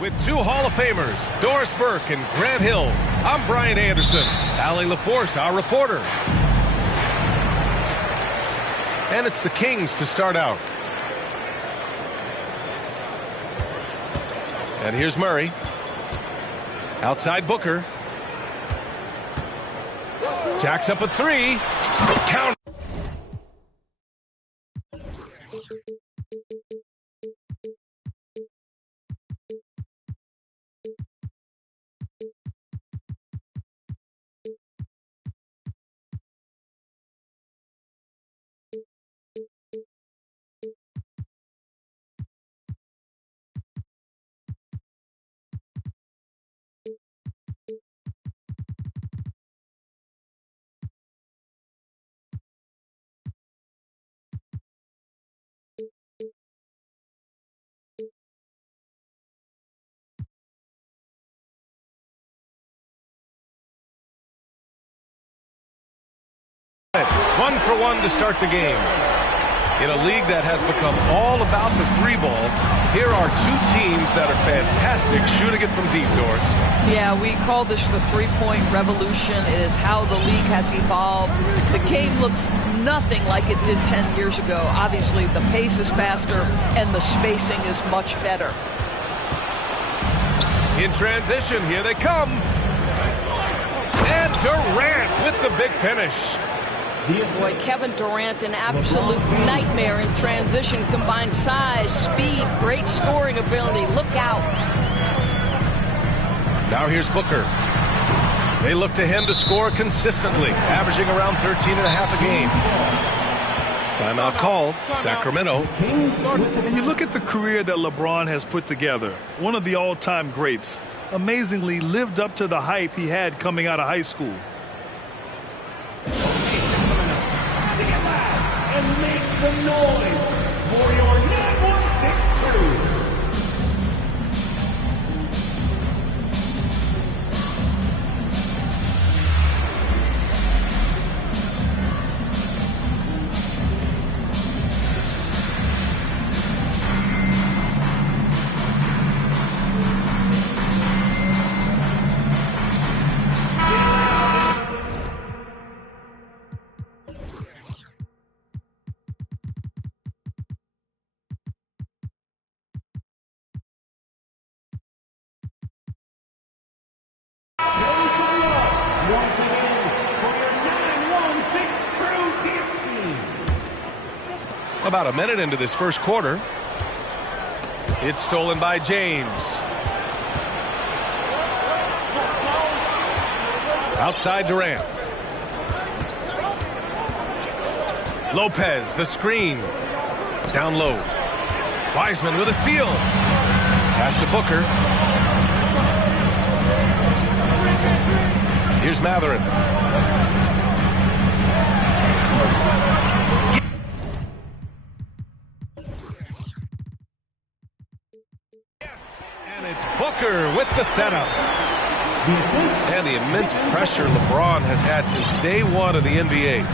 With two Hall of Famers, Doris Burke and Grant Hill, I'm Brian Anderson. Allie LaForce, our reporter. And it's the Kings to start out. And here's Murray. Outside Booker. Jacks up a three. Count. One for one to start the game. In a league that has become all about the three ball, here are two teams that are fantastic shooting it from deep, Doors. Yeah, we call this the three-point revolution. It is how the league has evolved. The game looks nothing like it did 10 years ago. Obviously, the pace is faster and the spacing is much better. In transition, here they come. And Durant with the big finish. Boy, Kevin Durant, an absolute nightmare in transition. Combined size, speed, great scoring ability. Look out. Now here's Booker. They look to him to score consistently, averaging around 13.5 a game. Timeout called, Sacramento. And you look at the career that LeBron has put together, one of the all-time greats. Amazingly lived up to the hype he had coming out of high school. And make some noise for your 916 crew. Once again, for your 916 crew dance team. About a minute into this first quarter. It's stolen by James. Outside Durant. Lopez, the screen. Down low. Wiseman with a steal. Pass to Booker. Here's Matherin. Yes, and it's Booker with the setup. And the immense pressure LeBron has had since day one of the NBA.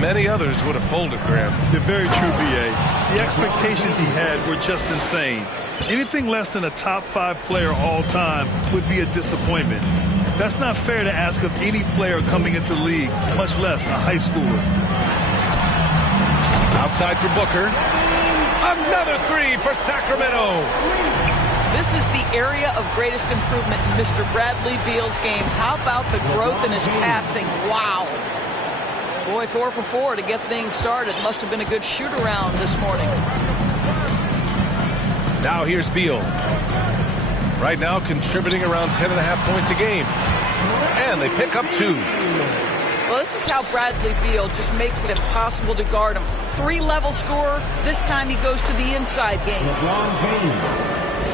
Many others would have folded, Graham. You're very true, B.A. The expectations he had were just insane. Anything less than a top 5 player all time would be a disappointment. That's not fair to ask of any player coming into the league, much less a high schooler. Outside for Booker. Another three for Sacramento. This is the area of greatest improvement in Mr. Bradley Beal's game. How about the growth in his passing? Wow. Boy, 4 for 4 to get things started. Must have been a good shoot-around this morning. Now here's Beal. Right now contributing around 10.5 points a game. And they pick up 2. Well, this is how Bradley Beal just makes it impossible to guard him. 3-level scorer. This time he goes to the inside game.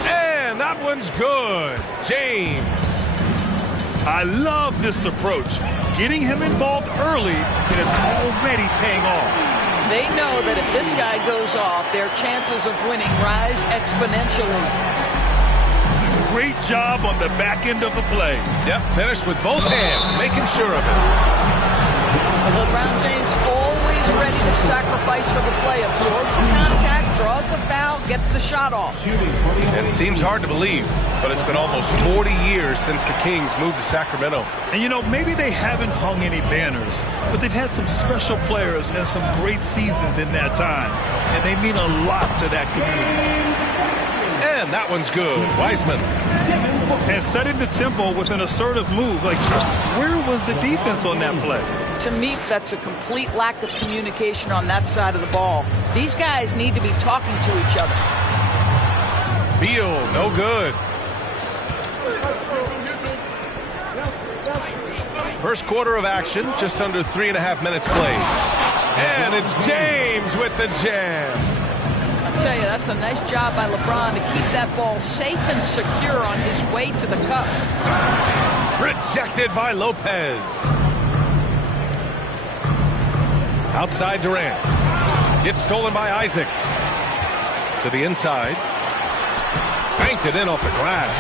And that one's good. James. I love this approach. Getting him involved early, and it's already paying off. They know that if this guy goes off, their chances of winning rise exponentially. Great job on the back end of the play. Yep, finished with both hands, making sure of it. LeBron James always ready to sacrifice for the play. Absorbs the contact, draws the foul, gets the shot off. And seems hard to believe, but it's been almost 40 years since the Kings moved to Sacramento. And, you know, maybe they haven't hung any banners, but they've had some special players and some great seasons in that time. And they mean a lot to that community. And that one's good. Wiseman. And setting the tempo with an assertive move. Like, where was the defense on that play? To me, that's a complete lack of communication on that side of the ball. These guys need to be talking to each other. Beal, no good. First quarter of action, just under 3.5 minutes played. And it's James with the jam. I'll tell you, that's a nice job by LeBron to keep that ball safe and secure on his way to the cup. Rejected by Lopez. Outside Durant. Gets stolen by Isaac. To the inside. Banked it in off the glass.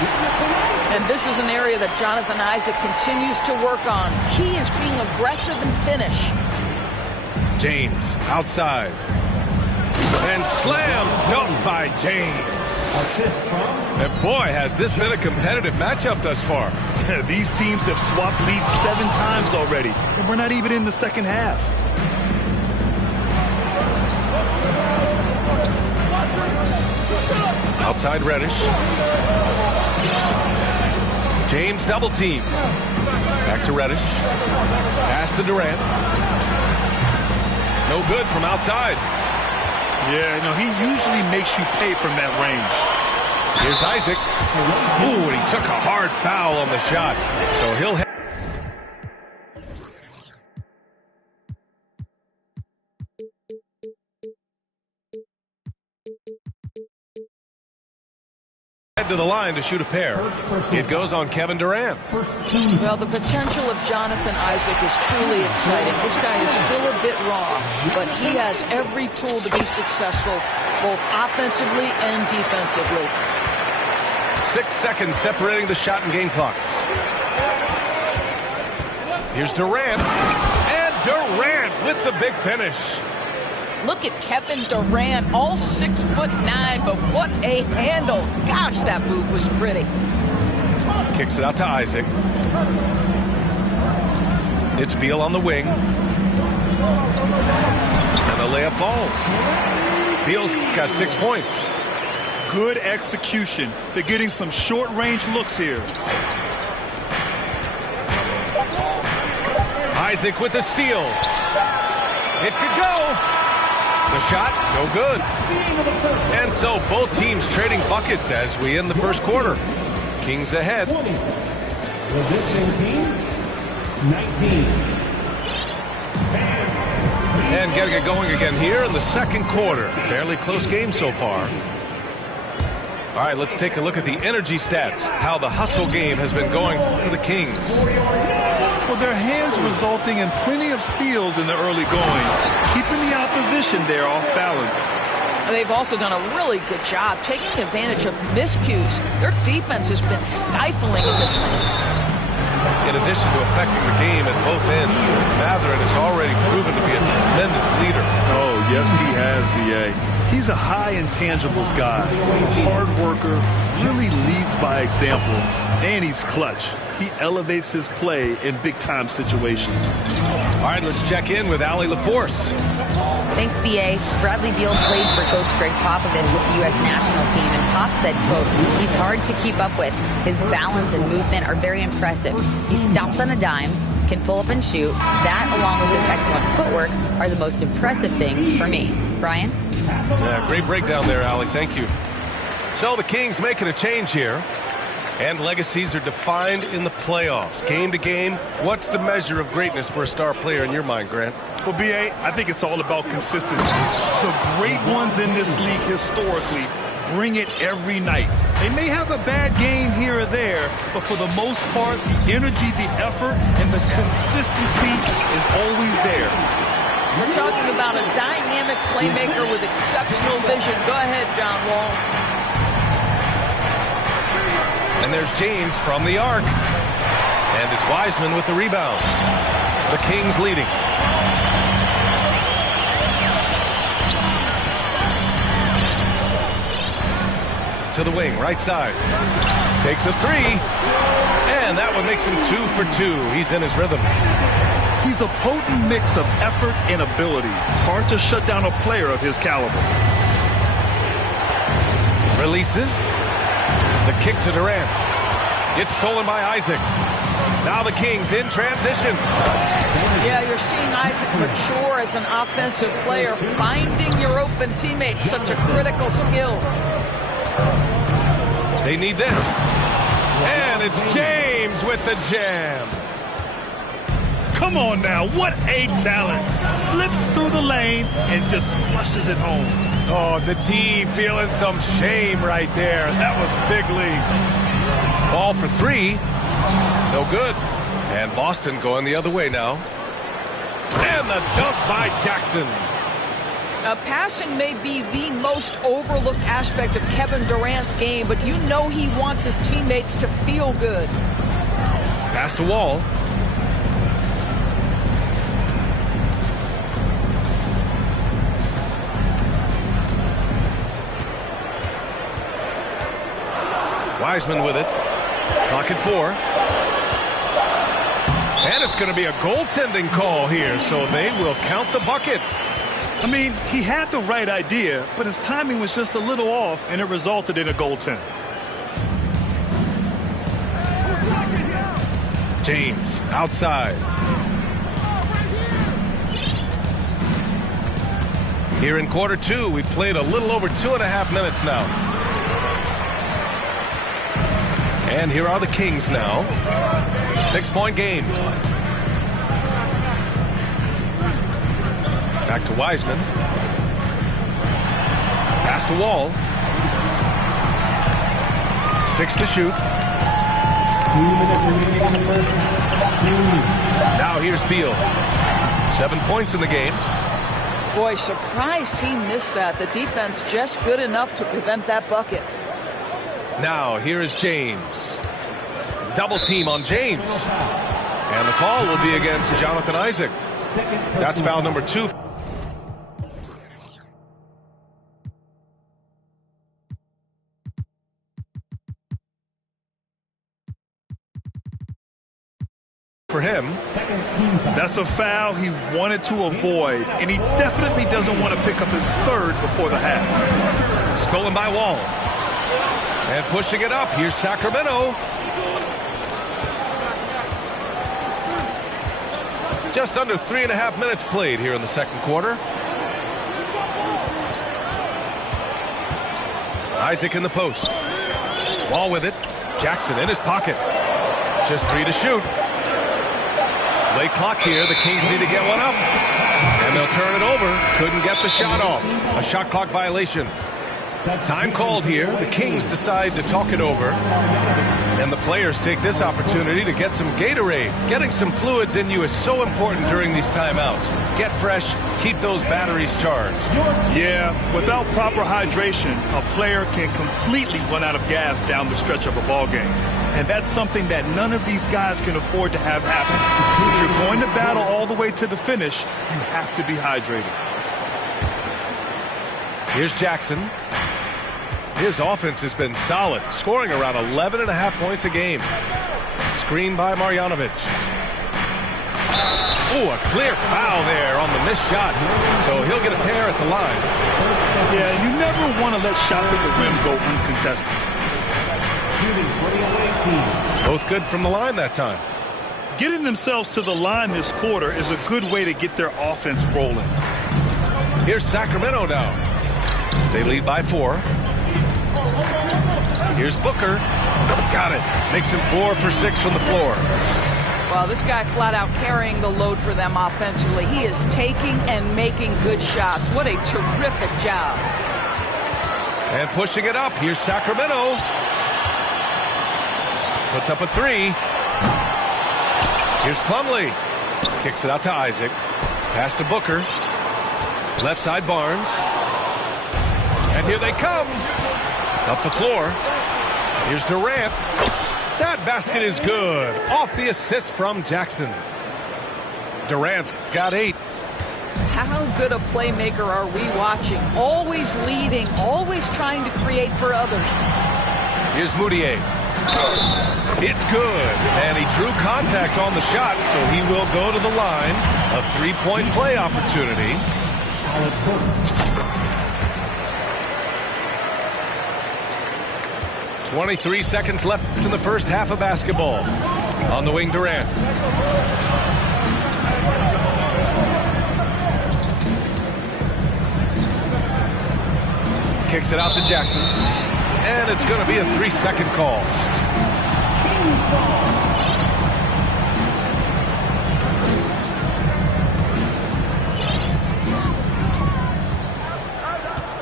And this is an area that Jonathan Isaac continues to work on. Key is being aggressive and finish. James outside. And slam dunk by James. And boy, has this been a competitive matchup thus far. These teams have swapped leads 7 times already, and we're not even in the second half. Outside Reddish. James double team. Back to Reddish. Pass to Durant. No good from outside. Yeah, no, he usually makes you pay from that range. Here's Isaac. Ooh, and he took a hard foul on the shot. So he'll head to the line to shoot a pair. It goes on Kevin Durant. Well, the potential of Jonathan Isaac is truly exciting. This guy is still a bit raw, but he has every tool to be successful, both offensively and defensively. 6 seconds separating the shot and game clocks. Here's Durant. And Durant with the big finish. Look at Kevin Durant, all 6'9", but what a handle. Gosh, that move was pretty. Kicks it out to Isaac. It's Beal on the wing. And the layup falls. Beal's got 6 points. Good execution. They're getting some short-range looks here. Isaac with the steal. It could go. The shot, no good. And so both teams trading buckets as we end the first quarter. Kings ahead. 20. The visiting team, 19. And getting it going again here in the second quarter. Fairly close game so far. All right, let's take a look at the energy stats. How the hustle game has been going for the Kings. Well, their hands resulting in plenty of steals in the early going, keeping the opposition there off balance. They've also done a really good job taking advantage of miscues. Their defense has been stifling in this one. In addition to affecting the game at both ends, Mathurin has already proven to be a tremendous leader. Oh, yes, he has, B.A. He's a high intangibles guy, a hard worker, really leads by example, and he's clutch. He elevates his play in big-time situations. All right, let's check in with Allie LaForce. Thanks, B.A. Bradley Beal played for Coach Greg Popovich with the U.S. national team, and Pop said, quote, he's hard to keep up with. His balance and movement are very impressive. He stops on a dime, can pull up and shoot. That, along with his excellent footwork, are the most impressive things for me. Brian? Yeah, great breakdown there, Allie. Thank you. So the Kings making a change here. And legacies are defined in the playoffs. Game to game, what's the measure of greatness for a star player in your mind, Grant? Well, B.A., I think it's all about consistency. The great ones in this league historically bring it every night. They may have a bad game here or there, but for the most part, the energy, the effort, and the consistency is always there. We're talking about a dynamic playmaker with exceptional vision. Go ahead, John Wall. And there's James from the arc. And it's Wiseman with the rebound. The Kings leading. to the wing, right side. Takes a three. And that one makes him 2 for 2. He's in his rhythm. He's a potent mix of effort and ability. Hard to shut down a player of his caliber. Releases. The kick to Durant. It's stolen by Isaac. Now the Kings in transition. Yeah, you're seeing Isaac mature as an offensive player. Finding your open teammates, such a critical skill. They need this. And it's James with the jam. Come on now, what a talent. Slips through the lane and just flushes it home. Oh, the D feeling some shame right there. That was big league. Ball for three. No good. And Boston going the other way now. And the dunk by Jackson. Passing may be the most overlooked aspect of Kevin Durant's game, but you know he wants his teammates to feel good. Pass to Wall. Wiseman with it. Clock at 4. And it's going to be a goaltending call here, so they will count the bucket. I mean, he had the right idea, but his timing was just a little off, and it resulted in a goaltend. James outside. Here in quarter 2, we've played a little over 2.5 minutes now. And here are the Kings now. 6-point game. Back to Wiseman. Pass to Wall. 6 to shoot. 2 minutes remaining in the first. Now here's Beal. 7 points in the game. Boy, surprised he missed that. The defense just good enough to prevent that bucket. Now here is James. Double team on James. And the call will be against Jonathan Isaac. That's foul number 2. For him. That's a foul he wanted to avoid, and he definitely doesn't want to pick up his third before the half. Stolen by Wall. And pushing it up. Here's Sacramento. Just under 3.5 minutes played here in the second quarter. Isaac in the post. Wall with it. Jackson in his pocket. Just 3 to shoot. Late clock here. The Kings need to get one up. And they'll turn it over. Couldn't get the shot off. A shot clock violation. Time called here. The Kings decide to talk it over. And the players take this opportunity to get some Gatorade. Getting some fluids in you is so important during these timeouts. Get fresh. Keep those batteries charged. Yeah, without proper hydration, a player can completely run out of gas down the stretch of a ball game. And that's something that none of these guys can afford to have happen. If you're going to battle all the way to the finish, you have to be hydrated. Here's Jackson. His offense has been solid, scoring around 11.5 points a game. Screen by Marjanovic. Oh, a clear foul there on the missed shot. So he'll get a pair at the line. Yeah, you never want to let shots at the rim go uncontested. Both good from the line that time. Getting themselves to the line this quarter is a good way to get their offense rolling. Here's Sacramento now. They lead by 4. Here's Booker. Got it. Makes him 4 for 6 from the floor. Well, this guy flat out carrying the load for them offensively. He is taking and making good shots. What a terrific job. And pushing it up. Here's Sacramento. Puts up a 3. Here's Plumlee. Kicks it out to Isaac. Pass to Booker. Left side Barnes. And here they come. Up the floor. Here's Durant. That basket is good. Off the assist from Jackson. Durant's got 8. How good a playmaker are we watching? Always leading, always trying to create for others. Here's Moutier. It's good. And he drew contact on the shot, so he will go to the line. A three-point play opportunity. 23 seconds left in the first half of basketball. On the wing, Durant. Kicks it out to Jackson. And it's going to be a 3-second call.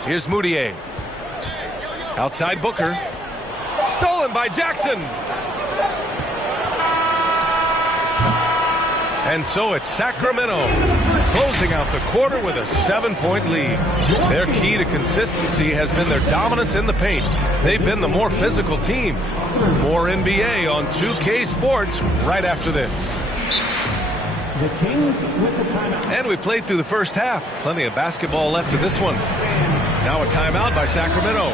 Here's Moutier. Outside Booker. Stolen by Jackson. And so it's Sacramento closing out the quarter with a 7-point lead. Their key to consistency has been their dominance in the paint. They've been the more physical team. More NBA on 2K Sports right after this. The Kings with the timeout. And we played through the first half. Plenty of basketball left in this one. Now a timeout by Sacramento.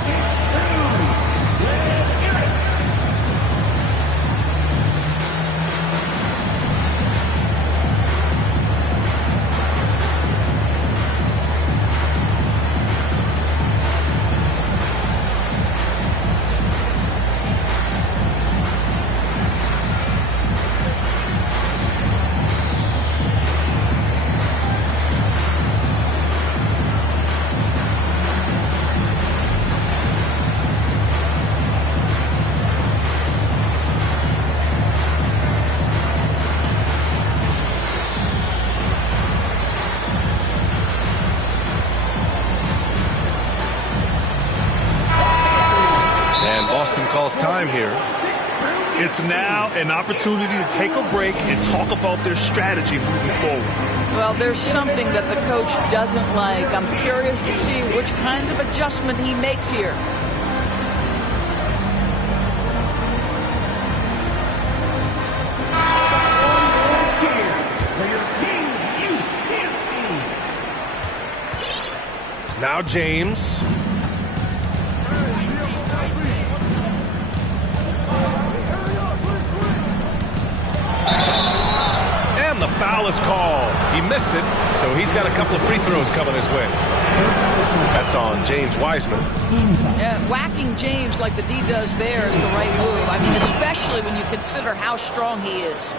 Calls time here. It's now an opportunity to take a break and talk about their strategy moving forward. Well, there's something that the coach doesn't like. I'm curious to see which kind of adjustment he makes here. Now James. The foul is called. He missed it, so he's got a couple of free throws coming his way. That's on James Wiseman. Yeah, whacking James like the D does there is the right move. I mean, especially when you consider how strong he is.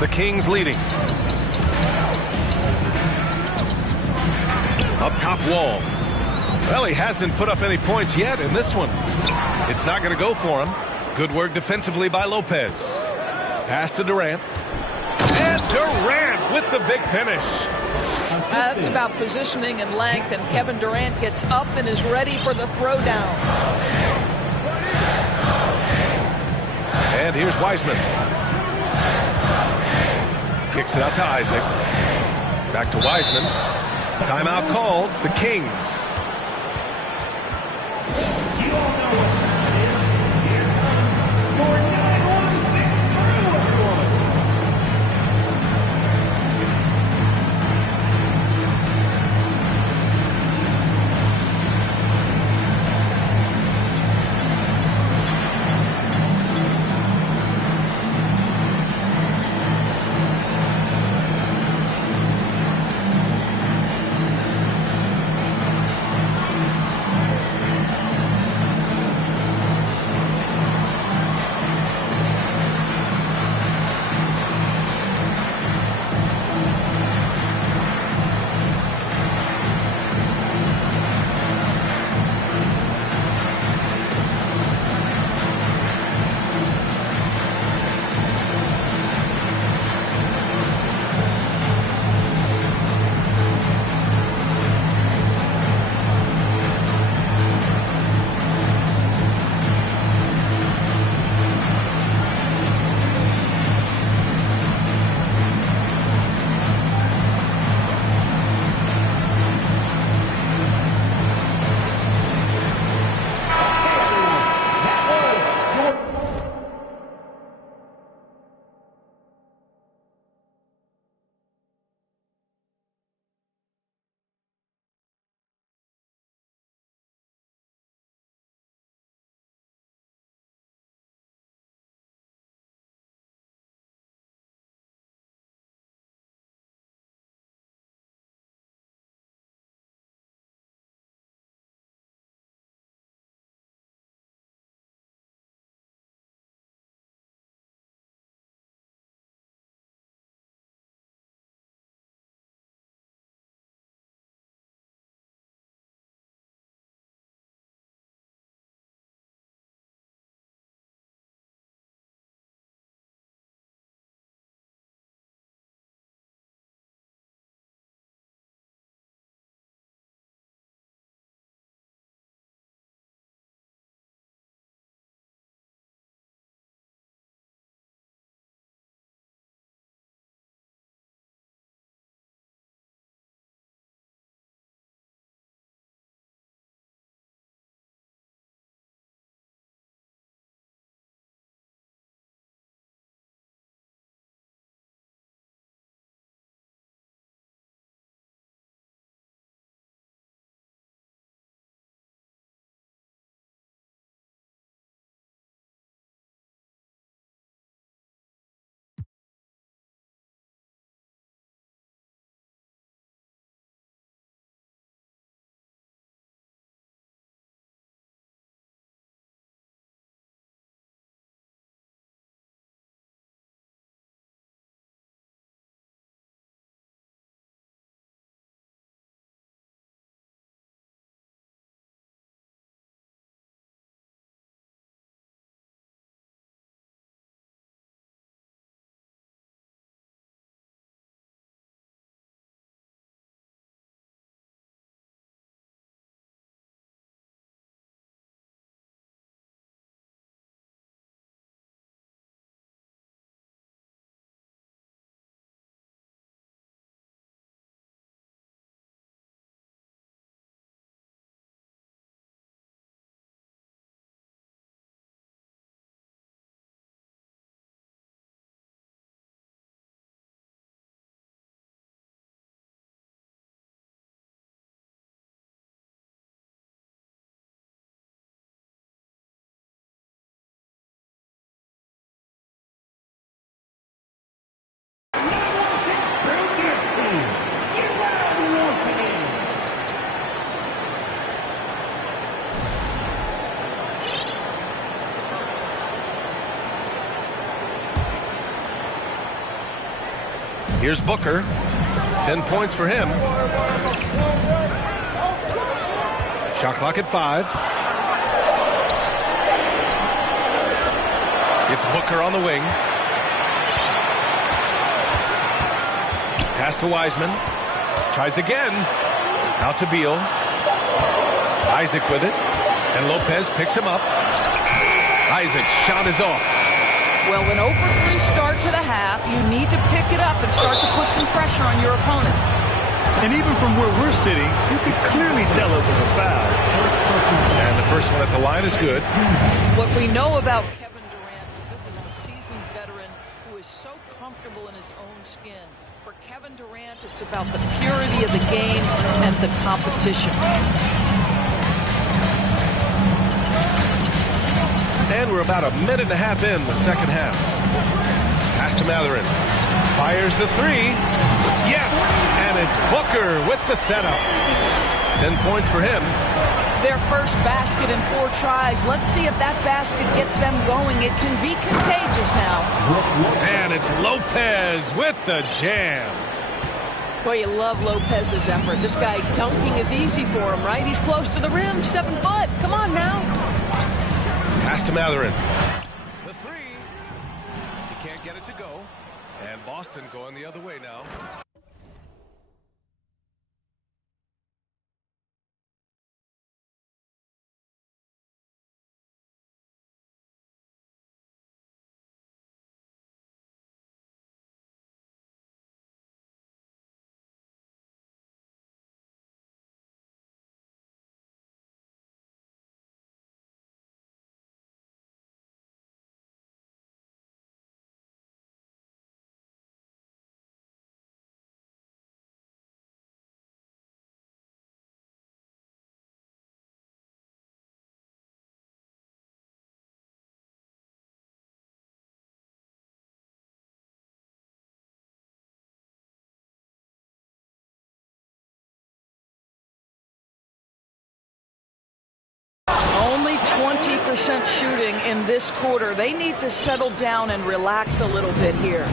The Kings leading. Up top Wall. Well, he hasn't put up any points yet in this one. It's not going to go for him. Good work defensively by Lopez. Pass to Durant. And Durant with the big finish. That's about positioning and length, and Kevin Durant gets up and is ready for the throwdown. And here's Wiseman. Kicks it out to Isaac. Back to Wiseman. Timeout called. The Kings. You all know what time it is. Here comes your 916 crew, everyone. Here's Booker. 10 points for him. Shot clock at 5. It's Booker on the wing. Pass to Wiseman. Tries again. Out to Beal. Isaac with it. And Lopez picks him up. Isaac's shot is off. Well, an 0-for-3 start to the half. You need to pick it up and start to put some pressure on your opponent. And even from where we're sitting, you could clearly tell it was a foul. And the first one at the line is good. What we know about Kevin Durant is this is a seasoned veteran who is so comfortable in his own skin. For Kevin Durant, it's about the purity of the game and the competition. And we're about a minute and a half in the second half. Pass to Matherin. Fires the 3. Yes! And it's Booker with the setup. 10 points for him. Their first basket in 4 tries. Let's see if that basket gets them going. It can be contagious now. And it's Lopez with the jam. Boy, you love Lopez's effort. This guy dunking is easy for him, right? He's close to the rim, 7 foot. Come on now. Pass to Matherin. The 3. He can't get it to go. And Boston going the other way now. Only 20% shooting in this quarter. They need to settle down and relax a little bit here.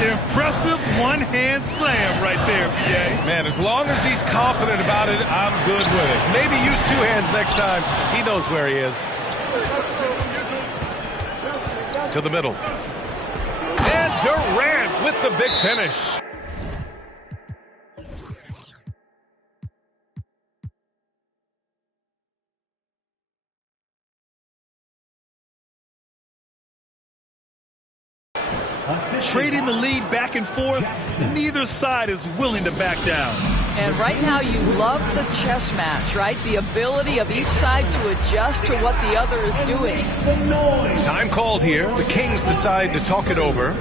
Impressive one-hand slam right there, BA. Man, as long as he's confident about it, I'm good with it. Maybe use 2 hands next time. He knows where he is. To the middle. And Durant with the big finish. Trading the lead back and forth, neither side is willing to back down. And right now you love the chess match, right? The ability of each side to adjust to what the other is doing. Time called here. The Kings decide to talk it over.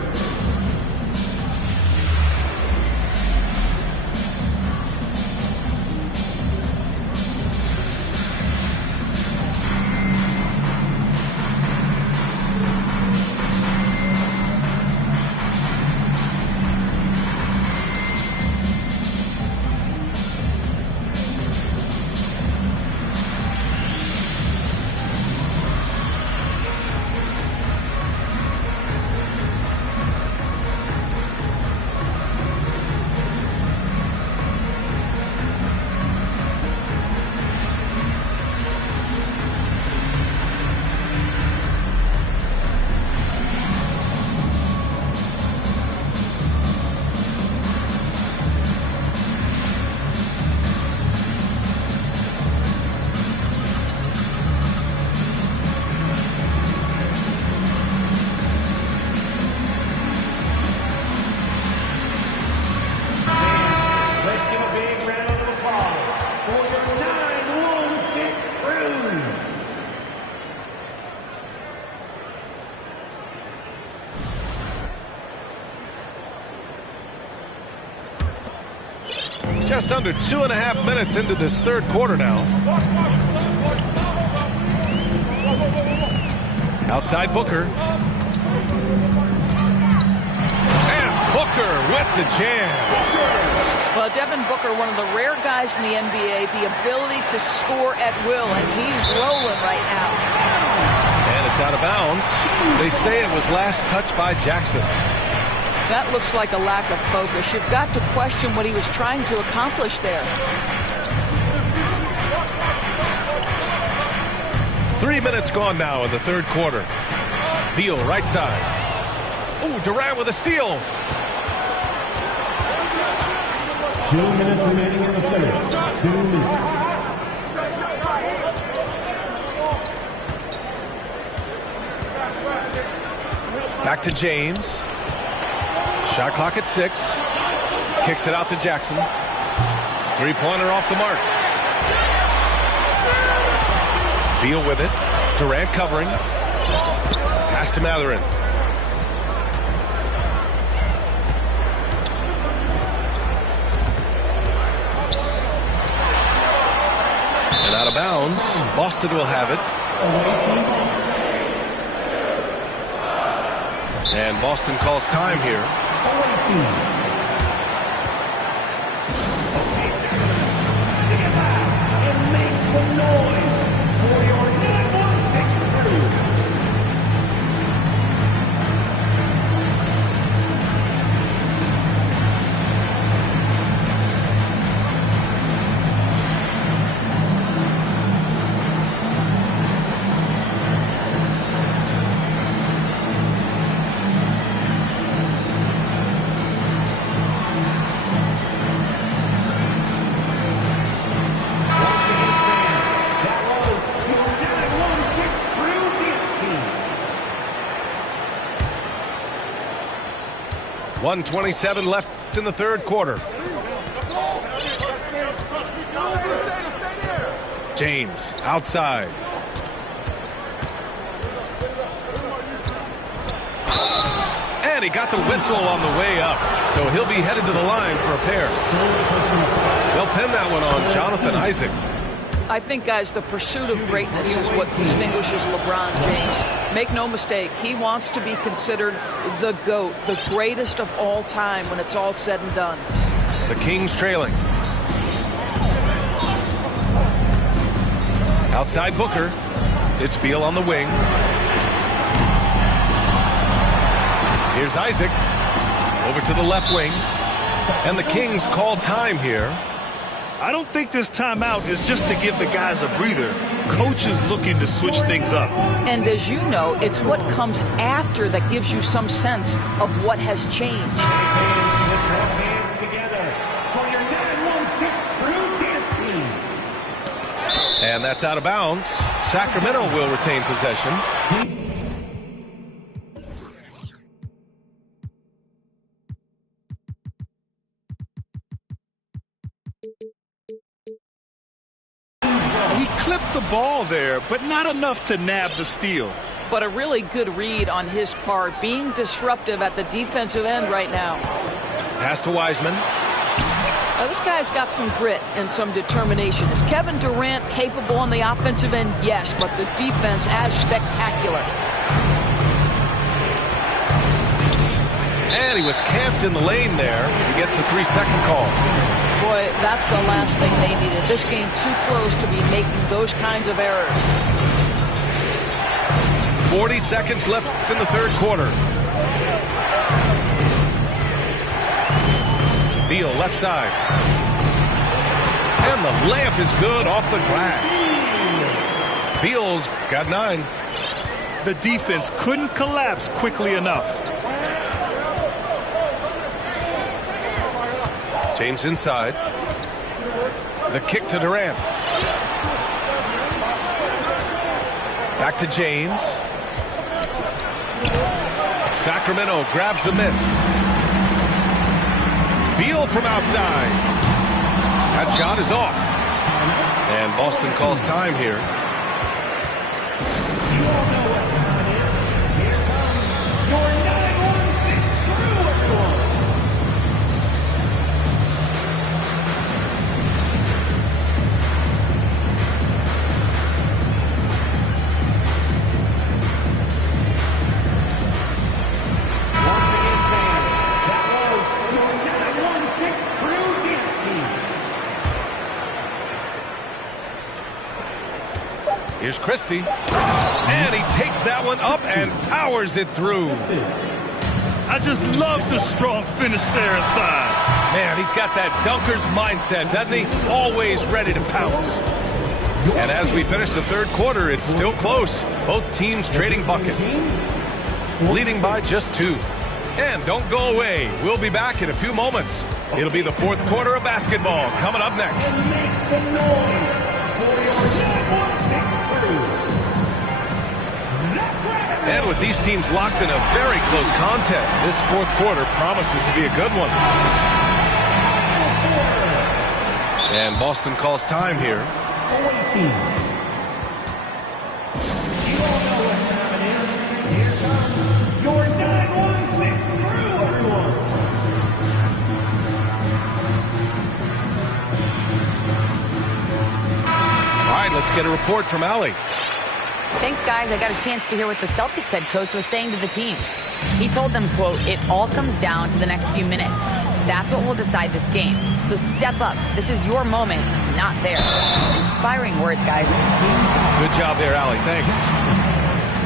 Just under 2.5 minutes into this third quarter now. Outside Booker. And Booker with the jam. Well, Devin Booker, one of the rare guys in the NBA, the ability to score at will, and he's rolling right now. And it's out of bounds. They say it was last touched by Jackson. That looks like a lack of focus. You've got to question what he was trying to accomplish there. 3 minutes gone now in the third quarter. Beal right side. Oh, Durant with a steal. 2 minutes remaining in the third. 2 minutes. Back to James. Shot clock at 6. Kicks it out to Jackson. Three-pointer off the mark. Beal with it. Durant covering. Pass to Mathurin. And out of bounds. Boston will have it. And Boston calls time here. And make some noise for your 916 crew. Once again, fans, that was your 916 crew dance team. 1:27 left in the third quarter. James outside. And he got the whistle on the way up. So he'll be headed to the line for a pair. They'll pin that one on Jonathan Isaac. I think, guys, the pursuit of greatness is what distinguishes LeBron James. Make no mistake, he wants to be considered the GOAT, the greatest of all time when it's all said and done. The Kings trailing. Outside Booker. It's Beal on the wing. Here's Isaac. Over to the left wing. And the Kings call time here. I don't think this timeout is just to give the guys a breather. Coach is looking to switch things up. And as you know, it's what comes after that gives you some sense of what has changed. Put your hands together for your 916 crew dance team. And that's out of bounds. Sacramento will retain possession. He clipped the ball there, but not enough to nab the steal. But a really good read on his part, being disruptive at the defensive end right now. Pass to Wiseman. Now, this guy's got some grit and some determination. Is Kevin Durant capable on the offensive end? Yes, but the defense as spectacular. And he was camped in the lane there. He gets a 3-second call. Boy, that's the last thing they needed. This game too close to be making those kinds of errors. 40 seconds left in the third quarter. Beal left side. And the layup is good off the glass. Beal's got 9. The defense couldn't collapse quickly enough. James inside. The kick to Durant. Back to James. Sacramento grabs the miss. Beal from outside. That shot is off. And Boston calls time here. You all know what time it is. Here comes your 916 crew of one. Once again, fans, that was your 916 crew dance team. Here's Christie. And he takes that one up and powers it through. I just love the strong finish there inside. Man, he's got that dunker's mindset, doesn't he? Always ready to pounce. And as we finish the third quarter, it's still close. Both teams trading buckets. Leading by just 2. And don't go away. We'll be back in a few moments. It'll be the fourth quarter of basketball coming up next. Make some noise for your 916 crew. That's right. And with these teams locked in a very close contest, this fourth quarter promises to be a good one. And Boston calls time here. 14. You all know what time it is. Here comes your 916 crew, everyone. All right, let's get a report from Allie. Thanks, guys. I got a chance to hear what the Celtics head coach was saying to the team. He told them, quote, "It all comes down to the next few minutes. That's what will decide this game. So step up. This is your moment, not theirs." Inspiring words, guys. Good job there, Allie. Thanks.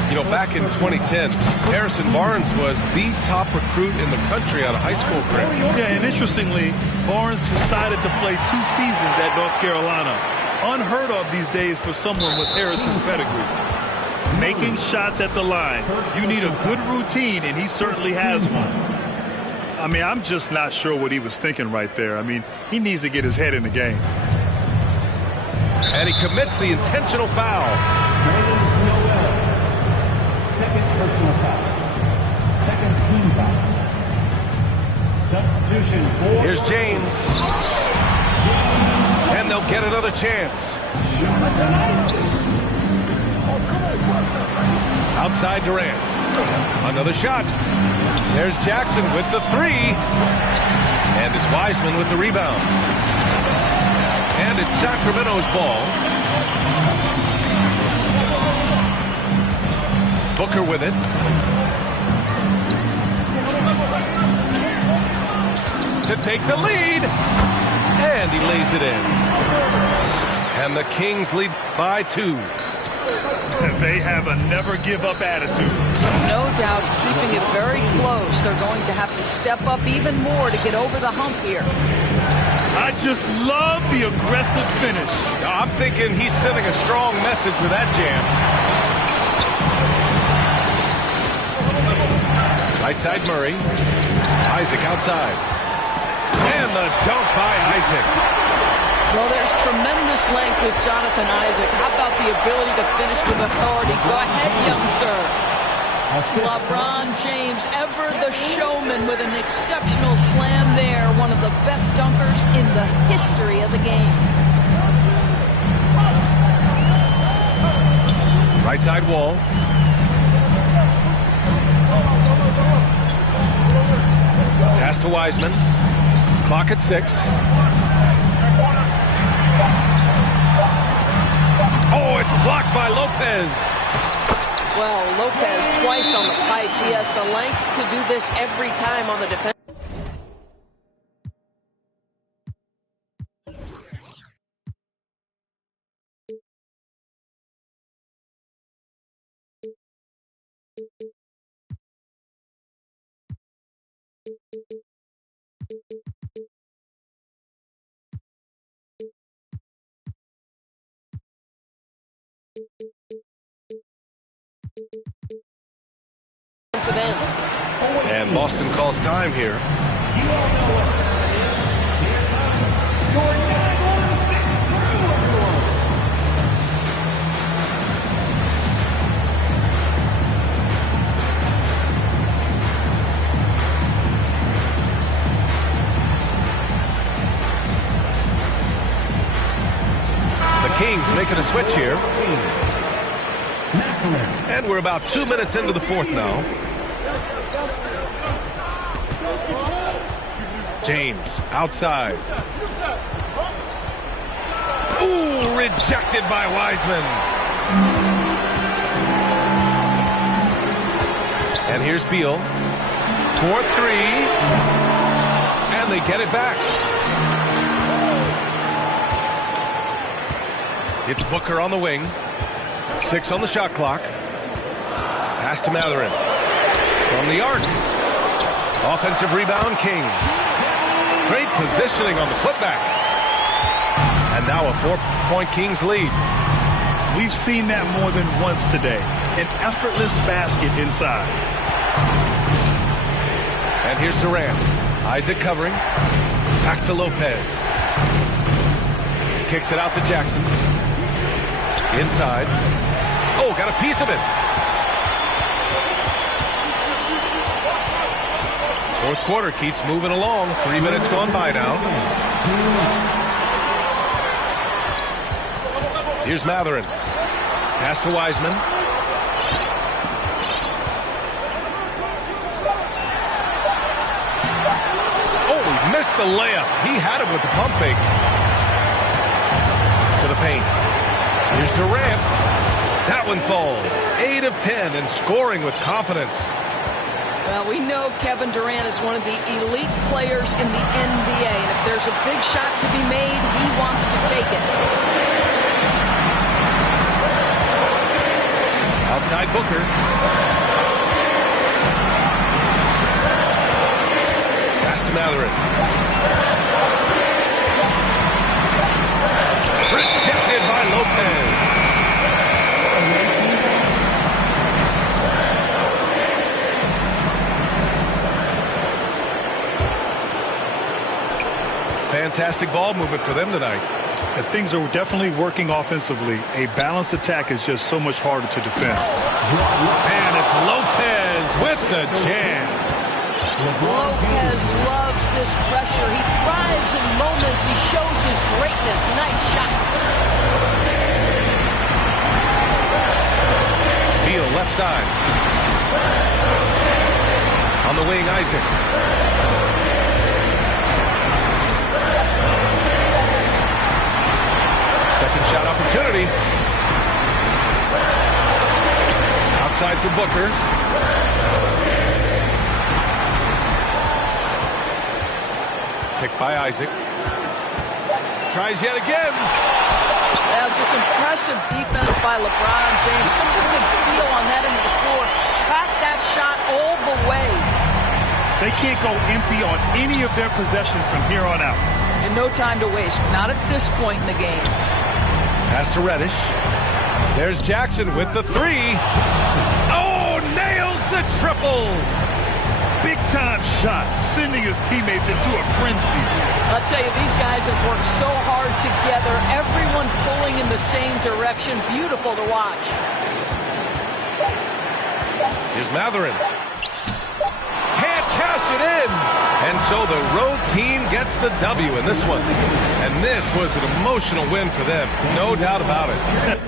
You know, back in 2010, Harrison Barnes was the top recruit in the country out of high school career. Yeah, and interestingly, Barnes decided to play 2 seasons at North Carolina. Unheard of these days for someone with Harrison's pedigree. Making shots at the line. You need a good routine, and he certainly has one. I mean, I'm just not sure what he was thinking right there. I mean, he needs to get his head in the game. And he commits the intentional foul. Second personal foul. Second team foul. Substitution for... Here's James. And they'll get another chance. Outside Durant. Another shot. There's Jackson with the 3. And it's Wiseman with the rebound. And it's Sacramento's ball. Booker with it. To take the lead. And he lays it in. And the Kings lead by 2. They have a never-give-up attitude. No doubt keeping it very close. They're going to have to step up even more to get over the hump here. I just love the aggressive finish. I'm thinking he's sending a strong message with that jam. Right side Murray. Isaac outside. And the dunk by Isaac. Well, there's tremendous length with Jonathan Isaac. How about the ability to finish with authority? Go ahead, young sir. LeBron James, ever the showman, with an exceptional slam there. One of the best dunkers in the history of the game. Right side Wall. Pass to Wiseman. Clock at 6. Oh, it's blocked by Lopez. Well, Lopez twice on the pipes. He has the length to do this every time on the defense. And Boston calls time here. You all know what time it is. Here comes your 916 crew, everyone. The Kings making a switch here. And we're about 2 minutes into the fourth now. James outside. Ooh, rejected by Wiseman. And here's Beal. 4-3. And they get it back. It's Booker on the wing. 6 on the shot clock. Pass to Matherin. From the arc. Offensive rebound, Kings. Great positioning on the putback. And now a 4-point Kings lead. We've seen that more than once today. An effortless basket inside. And here's Durant. Isaac covering. Back to Lopez. Kicks it out to Jackson. Inside. Oh, got a piece of it. Fourth quarter keeps moving along. 3 minutes gone by now. Here's Matherin. Pass to Wiseman. Oh, he missed the layup. He had it with the pump fake. To the paint. Here's Durant. That one falls. 8 of 10 and scoring with confidence. Well, we know Kevin Durant is one of the elite players in the NBA, and if there's a big shot to be made, he wants to take it. Outside Booker. Pass to Matherin. Rejected by Lopez. Fantastic ball movement for them tonight. If things are definitely working offensively, a balanced attack is just so much harder to defend. And it's Lopez with the jam. Lopez loves this pressure. He thrives in moments. He shows his greatness. Nice shot. Beal left side. On the wing, Isaac. Second shot opportunity. Outside for Booker. Picked by Isaac. Tries yet again. Well, just impressive defense by LeBron James. Such a good feel on that end of the floor. Track that shot all the way. They can't go empty on any of their possessions from here on out. And no time to waste. Not at this point in the game. Pass to Reddish. There's Jackson with the three. Oh, nails the triple. Big-time shot, sending his teammates into a frenzy. I'll tell you, these guys have worked so hard together. Everyone pulling in the same direction. Beautiful to watch. Here's Matherin. Can't cash it in. And so the road team gets the W in this one. And this was an emotional win for them. No doubt about it.